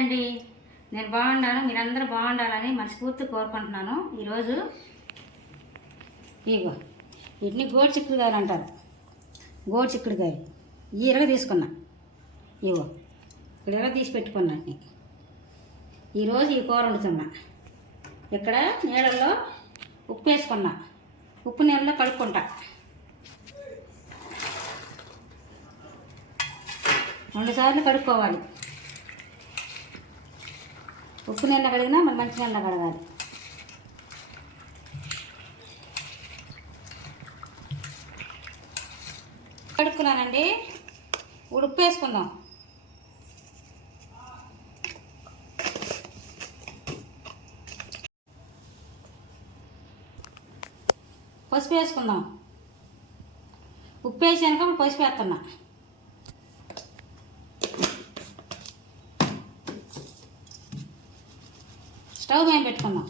అండి. నేను బాగుండాను మీరందరూ బాగుండాలని మనస్ఫూర్తి కోరుకుంటున్నాను. ఈరోజు ఇగో వీటిని గోడు చిక్కుడుకాయలు అంటారు. గోడు చిక్కుడుకాయలు. ఈ ఇరగ తీసుకున్నా. ఇవో ఇక్కడ ఇరగ తీసి పెట్టుకున్నా ఈరోజు ఈ కూర వండుతున్నా. ఇక్కడ నీళ్ళల్లో ఉప్పు వేసుకున్నా. ఉప్పు నీళ్ళలో కడుక్కుంటా. రెండు సార్లు కడుక్కోవాలి. ఉప్పు నీళ్ళ కడిగినా మరి మంచి నీళ్ళ కడగాలి. కడుక్కున్నానండి. ఇప్పుడు ఉప్పు వేసుకుందాం. పసుపు వేసుకుందాం. ఉప్పు వేసాక పసుపు వేస్తున్నా. స్టవ్ మేము పెట్టుకున్నాం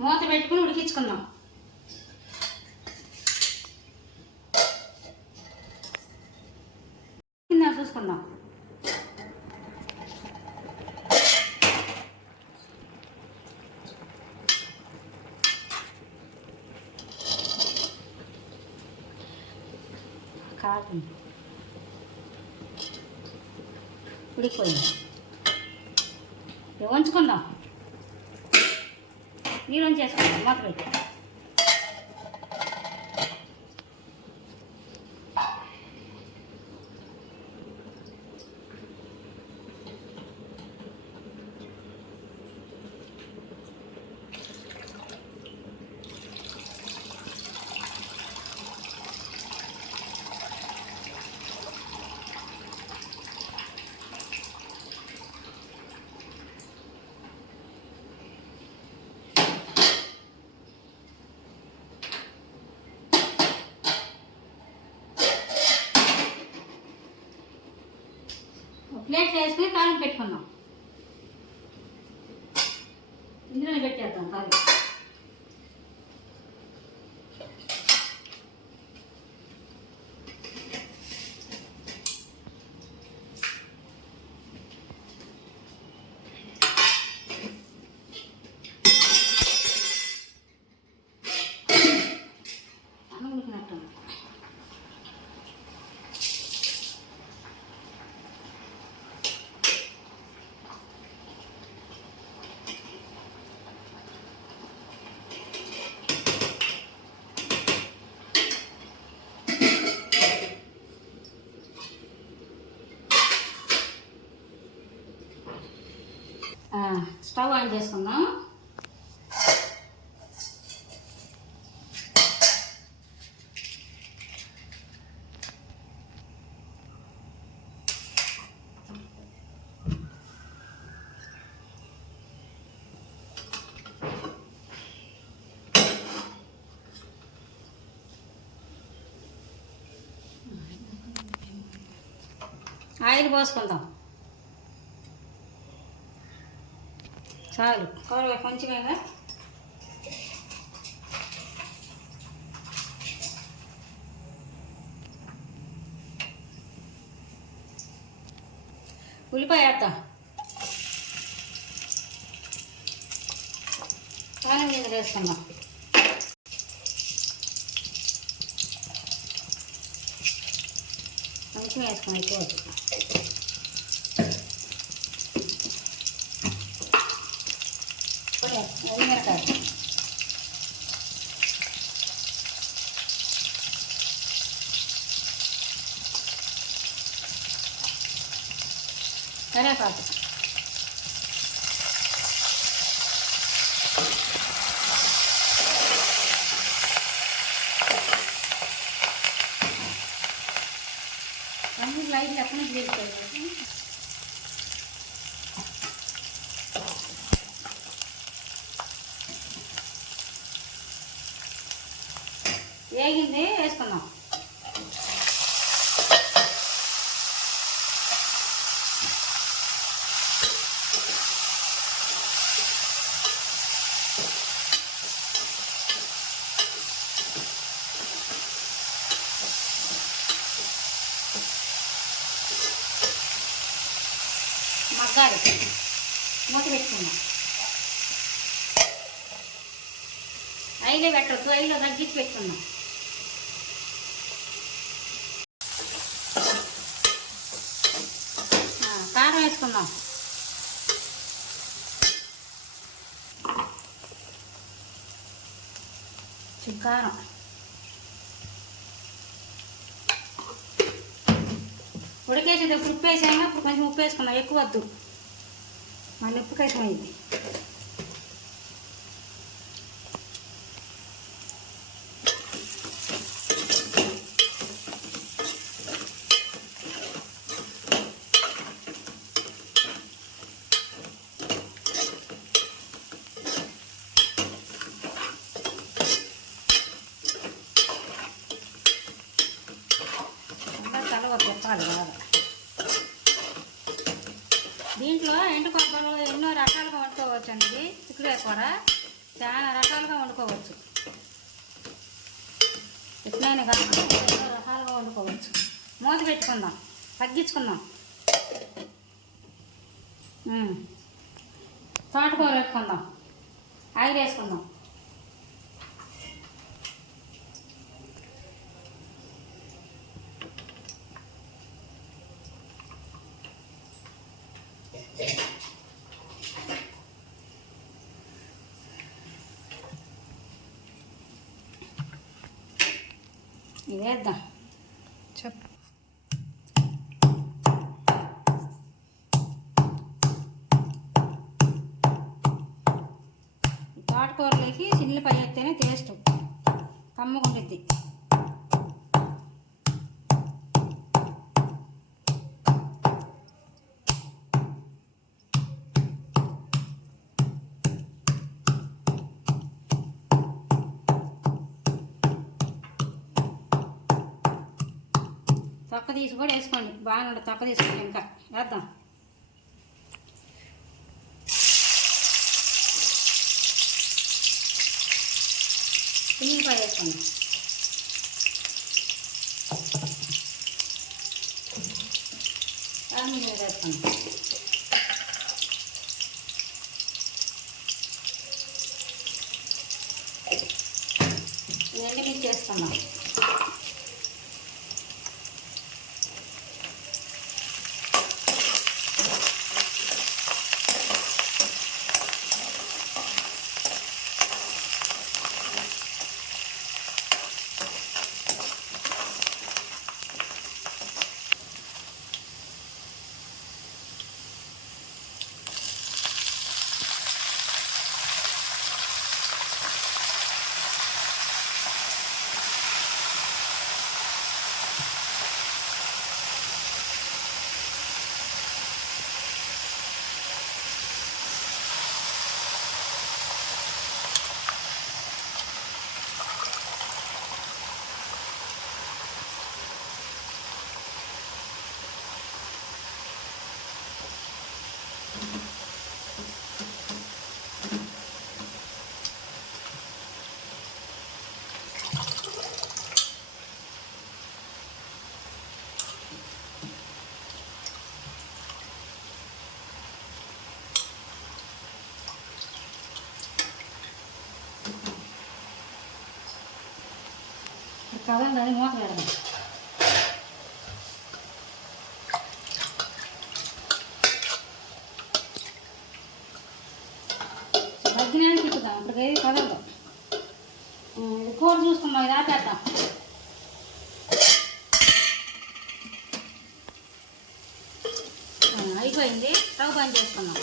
మూత పెట్టుకుని ఉడికించుకుందాం. చూసుకుందాం. కాదు ఉడికిపోయింది ఇవి ఉంచుకుందాం నీళ్ళు ఉంచేసుకుందాం మూత ప్లేట్లు వేసుకుని తాళం పెట్టుకుందాం ఇందులో పెట్టేద్దాం తాళం స్టవ్ ఆన్ చేసుకుందాం. ఆయిల్ పోసుకుందాం. చాలు కూర కొంచెమేగా ఉల్లిపాయ వేద్దాం పానం మీద వేసుకుందాం కొంచెం వేసుకుని అయిపోవచ్చు వేగింది వేసుకుందాం. మగ్గాలి. మూత పెట్టుకుందాం. ఐలో పెట్టద్దు ఐలో తగ్గించి పెట్టుకుందాం. కారం. ఉడికేసేది ఇప్పుడు ఉప్పు వేసాము ఇప్పుడు కొంచెం ఉప్పు వేసుకున్నాం ఎక్కువ వద్దు. మళ్ళీ ఉప్పు కష్టం అయింది అంతా కలవ పెట్టాలి బాగా దీంట్లో ఎండు కొబ్బరి ఎన్నో రకాలుగా వండుకోవచ్చు అండి ఇది చిక్కుడుకాయ కూర చాలా రకాలుగా వండుకోవచ్చు ఎట్లయినా కాదు ఎన్నో రకాలుగా వండుకోవచ్చు మూత పెట్టుకుందాం తగ్గించుకుందాం తోటకూర పెట్టుకుందాం ఆయిల్ వేసుకుందాం. ఇది వేద్దాం కూరలోకి చిన్న చిల్లిపాయ వేస్తేనే టేస్ట్ కమ్మగుంటుంది తొక్క తీసి కూడా వేసుకోండి. బాగా తొక్క తీసుకోండి ఇంకా. వేద్దాం. ఉల్లిపాయ వేసుకోండి అన్నీ వేసుకోండి ఇవన్నీ కదండి అది మూత పెడదాం దగ్గర తిప్పుదాం అప్పటికైతే కదలదు ఇది కూర చూసుకుందాం. ఇది ఆపేద్దాం అయిపోయింది స్టవ్ బంద్ చేసుకున్నాం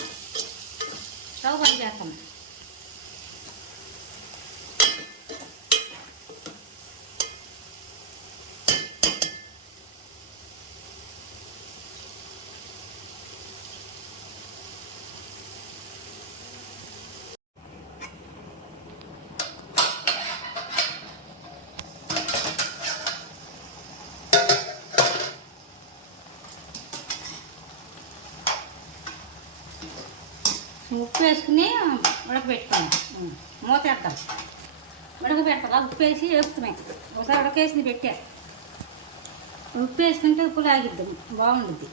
ఉప్పు వేసుకుని ఉడకబెట్టుకున్నాం మూతేద్దాం. పెడతాం ఉప్పు వేసి వేపుతున్నాయి. ఒకసారి ఉడకేసింది పెట్టా. ఉప్పు వేసుకుంటే ఉప్పు లాగిద్దాం. బాగుండుద్ది.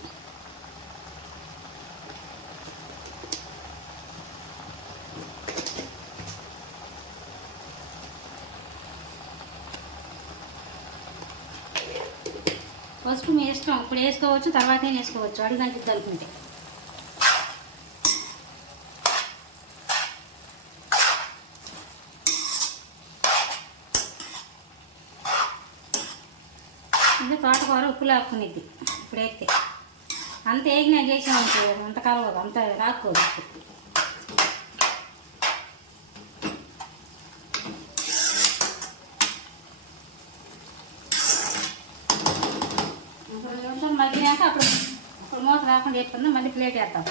పసుపు మీ ఇష్టం. ఇప్పుడు వేసుకోవచ్చు తర్వాత వేసుకోవచ్చు. అడుగు అంటిద్ది అనుకుంటే. లాక్కునిద్ది ఇప్పుడు వేస్తే అంత వేగినా చేసామంటే అంత కలవదు అంత రాక్కూడదు ఇప్పుడు నిమిషం మగ్గినాక అప్పుడు ఇప్పుడు మూత రాకుండా వేసుకుందాం మళ్ళీ ప్లేట్ వేస్తాం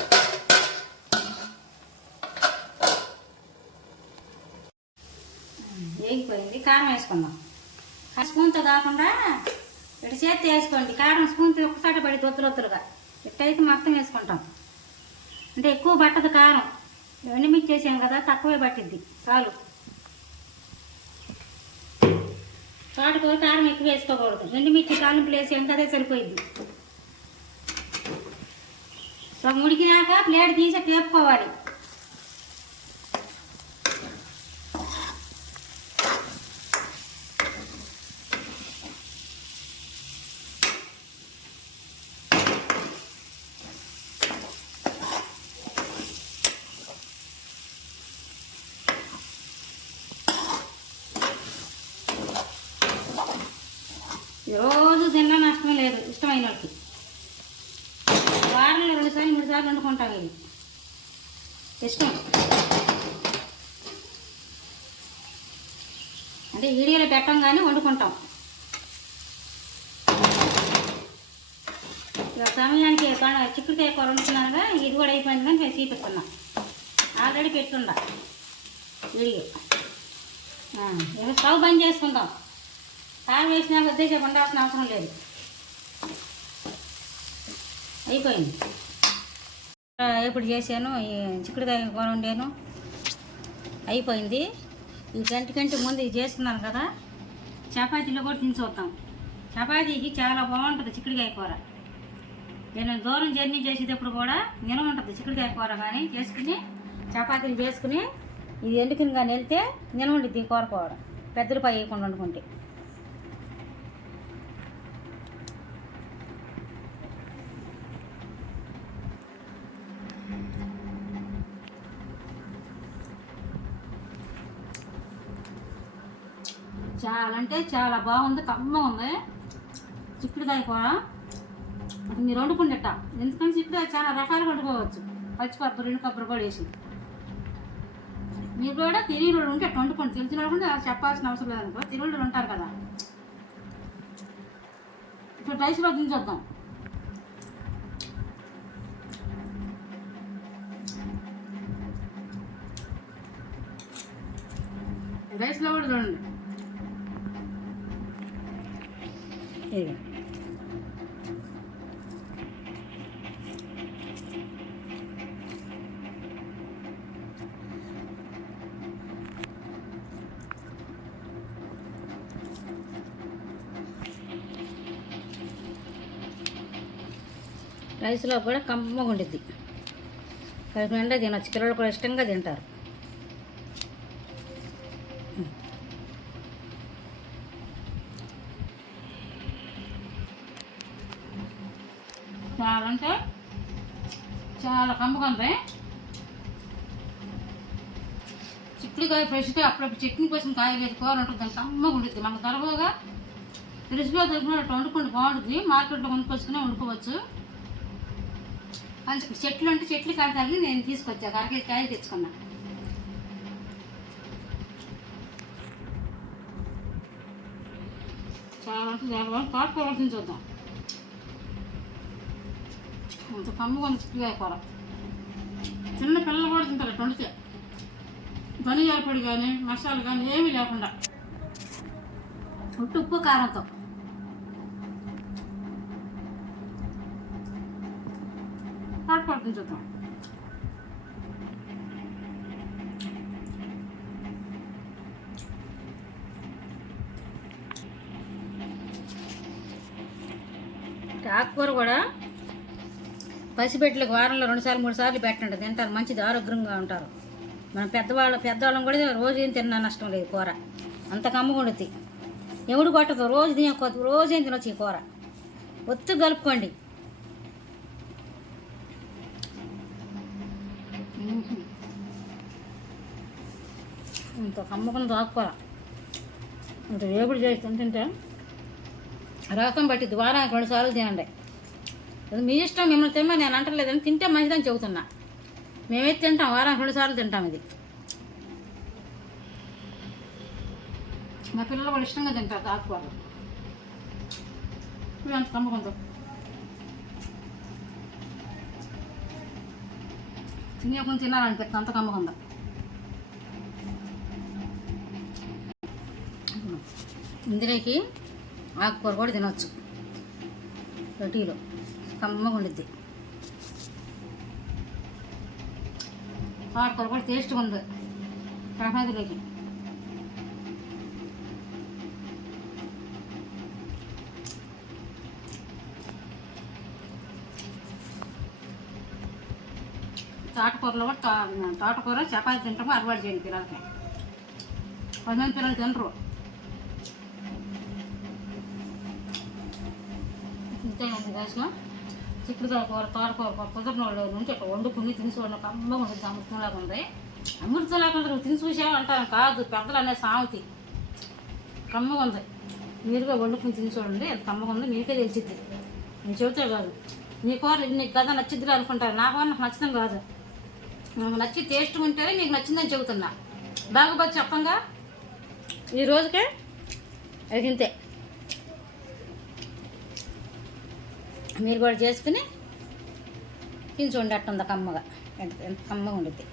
వేగిపోయింది కారం వేసుకుందాం. ఆ స్పూన్తో కాకుండా ఇటు చేతి వేసుకోండి. కారం స్పూన్ ఒక్కసారి పడి తొత్తురొత్తురుగా ఇట్టయితే మొత్తం వేసుకుంటాం. అంటే ఎక్కువ పట్టదు కారం. ఎండుమిర్చి వేసాం కదా తక్కువే పట్టిద్ది. చాలు. తోటకూర కారం ఎక్కువ వేసుకోకూడదు. ఎండుమిర్చి తాలింపులు వేసాం కదా సరిపోయింది సో ముడికినాక ప్లేట్ తీసి తేపుకోవాలి రోజు తిన్నా నష్టమే లేదు ఇష్టమైన వాళ్ళకి వారంలో రెండు సార్లు మూడు సార్లు వండుకుంటాం ఇది ఇష్టం అంటే వీడియోలో పెట్టం కానీ వండుకుంటాం. ఇక సమయానికి కొన- చిక్కుడుకాయ కూర వండుతున్నానుగా ఇది కూడా అయిపోయింది కానీ నేను చూపిస్తున్నా ఆల్రెడీ పెట్టుండా వీడియో. ఇక స్టవ్ బంద్ చేసుకుందాం. కారం వేసినా ఉద్దేశం ఉండాల్సిన అవసరం లేదు. అయిపోయింది. ఎప్పుడు చేశాను ఈ చిక్కుడుకాయ కూర వండాను అయిపోయింది. ఈ గంట కంటే ముందు ఇది చేసుకున్నాను కదా చపాతీలో కూడా తిని చూద్దాం. చపాతీకి చాలా బాగుంటుంది చిక్కుడుకాయ కూర. నేను దూరం జర్నీ చేసేటప్పుడు కూడా నిల్వ ఉంటుంది చిక్కుడుకాయ కూర కానీ చేసుకుని చపాతీలు చేసుకుని ఇది ఎండుకుని కానీ వెళ్తే నిల్వ ఉండిద్ది కూర కూడా. పెద్దలు పై వేయకుండా వండుకుంటే. చాలా అంటే చాలా బాగుంది కమ్మ ఉంది. చిక్కుడుకాయ కూర. అది మీరు వండుకుండట ఎందుకంటే చిక్కుడుకాయ చాలా రకాలుగా వండుకోవచ్చు. పచ్చి కొబ్బరి రెండు కొబ్బరి కూడా వేసి. మీరు కూడా తెలియని వాళ్ళు ఉంటే వండుకోండి. తెలిసిన వాళ్ళు కూడా చెప్పాల్సిన అవసరం లేదనుకో తెలియని వాళ్ళు ఉంటారు కదా. ఇప్పుడు రైస్లో దించొద్దాం. రైస్లో కూడా చూడండి. రైస్లో కూడా కమ్మగా ఉండిద్ది కడుపు నిండా తినొచ్చు. పిల్లలు కూడా ఇష్టంగా తింటారు. చాలా అంటే చాలా కమ్మగా చిక్కుడుకాయ ఫ్రెష్గా అప్పుడప్పుడు చట్నీ కోసం కాయ లేదు కూర ఉంటుంది దాని కమ్మగా ఉంటుంది మనకు త్వరగా ఫ్రెష్గా దొరికినట్టు వండుకుంటే బాగుంటుంది మార్కెట్లో కొనుక్కొచ్చుకుని వండుకోవచ్చు. మంచి చెట్లు అంటే చెట్లు కాయతాలని నేను తీసుకొచ్చా కరకే కాయలు తెచ్చుకున్నా. చాలా అంటే చాలా పాటు చూద్దాం. కమ్ముగా ఉంది చిక్కుడుకాయ కూర చిన్న పిల్లలు కూడా తింటారు వండితే. ధనియాల పొడి కానీ మసాలా కానీ ఏమీ లేకుండా. ఉట్టు ఉప్పు కారంతో కాకపోతుంది చూద్దాం. ఆకుకూర కూడా పసిపెట్లకు వారంలో రెండుసార్లు మూడు సార్లు పెట్టండి. తింటారు. మంచిది. ఆరోగ్యంగా ఉంటారు. మన పెద్దవాళ్ళు పెద్దవాళ్ళం కూడా రోజు ఏం తిన్నా నష్టం లేదు కూర. అంత కమ్మగుండుద్ది ఎవడు కొట్టదు. రోజు తినే రోజు ఏం తినొచ్చు ఈ కూర. ఒత్తు కలుపుకోండి. ఇంత కమ్మకుండా తాక్కురా ఇంత వేపుడు చేసి తింటుంటే రకం బట్టి వారానికి రెండు సార్లు తినండి. అది మీ ఇష్టం మిమ్మల్ని తినమని నేను అంటలేదని తింటే మంచిదని చెబుతున్నా. మేమైతే తింటాం వారానికి రెండు సార్లు తింటాం ఇది. మా పిల్లలు వాళ్ళు ఇష్టంగా తింటారు ఆకుకూరలు ఇవి అంత కమ్మకుందో తినేకుండా తినాలనిపిస్తుంది అంత కమ్మకుందా ఇందులోకి ఆకుకూర కూడా తినవచ్చు టీలో కమ్మగా ఉండిద్ది ఆకుకూర కూడా టేస్ట్గా ఉంది కడపదిలోకి తోటకూరలో కూడా తోటకూర చపాతి తింటాము అలవాటు చేయండి పిల్లలకి. కొంతమంది పిల్లలు తినరు. ఇంతేనండి వేసిన చిక్కుడుకాయ కూర తోటకూర కూర కుదరని వాళ్ళు నుంచి అట్లా వండుకుని తిని చూడండి కమ్మగా ఉంటుంది అమృతంలాగా ఉంది. అమృతం లేకుండా నువ్వు తిని చూసావు అంటాను కాదు పెద్దలు అనే సామెతి. కమ్మగా ఉంది. మీరుగా వండుకుని తిని చూడండి అది కమ్మగా ఉంది మీకే తెలిసిద్ది. నేను చెబుతే కాదు. నీ కూర నీకు కదా నచ్చిద్దిలే అనుకుంటారు. నా కూర నాకు నచ్చడం కాదు. నాకు నచ్చి టేస్ట్ ఉంటేనే నీకు నచ్చిందని చెబుతున్నా. బాగా చెప్పంగా. ఈ రోజుకే అది ఇంతే మీరు కూడా చేసుకుని తిని చూడండి ఉంది కమ్మగా. ఎంత ఎంత కమ్మగా ఉండుద్ది.